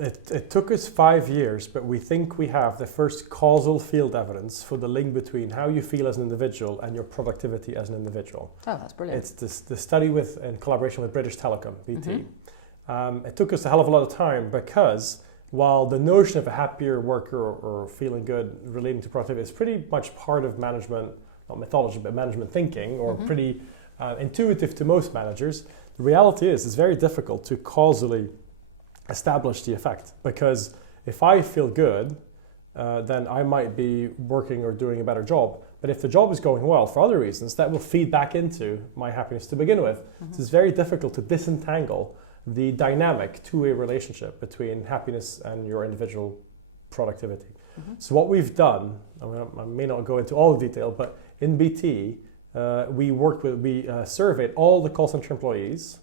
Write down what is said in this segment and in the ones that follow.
It took us 5 years, but we think we have the first causal field evidence for the link between how you feel as an individual and your productivity as an individual. Oh, that's brilliant. It's the study in collaboration with British Telecom, BT. It took us a hell of a lot of time because while the notion of a happier worker or feeling good relating to productivity is pretty much part of management, not methodology, but management thinking, or pretty intuitive to most managers, the reality is it's very difficult to causally establish the effect, because if I feel good, then I might be working or doing a better job. But if the job is going well for other reasons, that will feed back into my happiness to begin with. So it's very difficult to disentangle the dynamic two-way relationship between happiness and your individual productivity. So what we've done, I may not go into all the detail, but in BT, we surveyed all the call center employees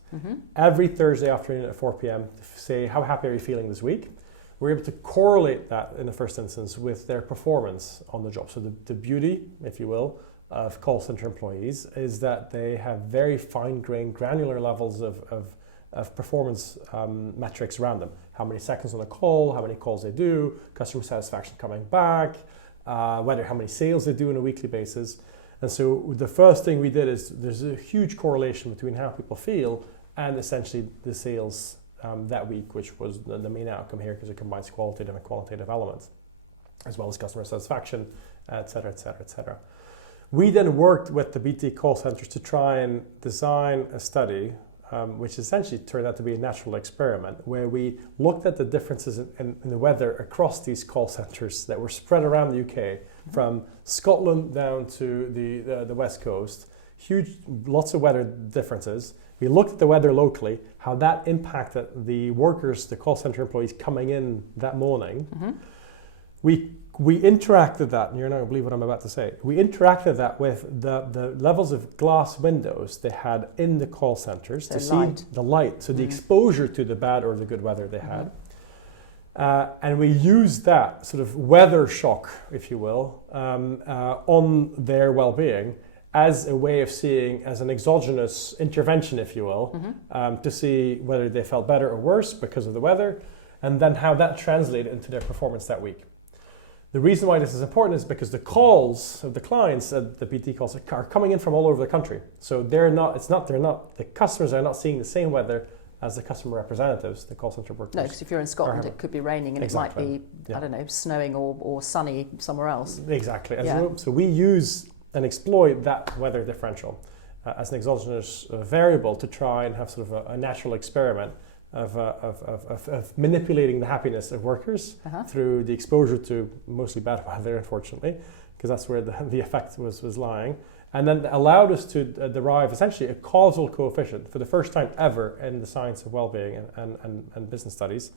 every Thursday afternoon at 4 p.m. to say, how happy are you feeling this week? We're able to correlate that in the first instance with their performance on the job. So the beauty, if you will, of call center employees is that they have very fine-grained, granular levels of performance metrics around them. How many seconds on a call, how many calls they do, customer satisfaction coming back, how many sales they do on a weekly basis. And so the first thing we did is there's a huge correlation between how people feel and essentially the sales that week, which was the main outcome here because it combines qualitative and quantitative elements, as well as customer satisfaction, et cetera, et cetera, et cetera. We then worked with the BT call centers to try and design a study which essentially turned out to be a natural experiment where we looked at the differences in the weather across these call centers that were spread around the UK, from Scotland down to the West Coast. Lots of weather differences. We looked at the weather locally, how that impacted the workers, the call center employees coming in that morning. We interacted that, and you're not going to believe what I'm about to say. We interacted that with the levels of glass windows they had in the call centers to see the light, so the exposure to the bad or the good weather they had. And we used that sort of weather shock, if you will, on their well-being as a way of seeing, as an exogenous intervention, if you will, to see whether they felt better or worse because of the weather, and then how that translated into their performance that week. The reason why this is important is because the calls of the clients at the BT calls are coming in from all over the country. So the customers are not seeing the same weather as the customer representatives, the call center workers. No, because if you're in Scotland, it could be raining and it might be, I don't know, snowing or sunny somewhere else. Exactly. So we use and exploit that weather differential as an exogenous variable to try and have sort of a natural experiment of manipulating the happiness of workers through the exposure to mostly bad weather, unfortunately, because that's where the effect was lying. And then allowed us to derive essentially a causal coefficient for the first time ever in the science of well-being and business studies.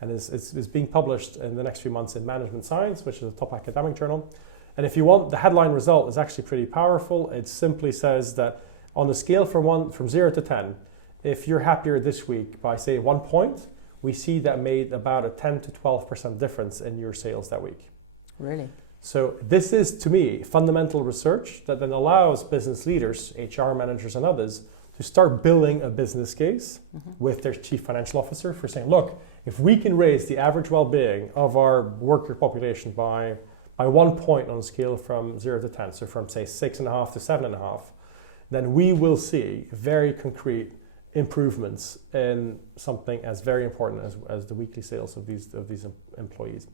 And it's being published in the next few months in Management Science, which is a top academic journal. And if you want, the headline result is actually pretty powerful. It simply says that on a scale from 0 to 10, if you're happier this week by, say, 1 point, we see that made about a 10 to 12% difference in your sales that week. Really? So this is, to me, fundamental research that then allows business leaders, HR managers and others, to start building a business case with their chief financial officer for saying, look, if we can raise the average well-being of our worker population by 1 point on a scale from 0 to 10, so from, say, 6.5 to 7.5, then we will see very concrete improvements in something as very important as the weekly sales of these employees.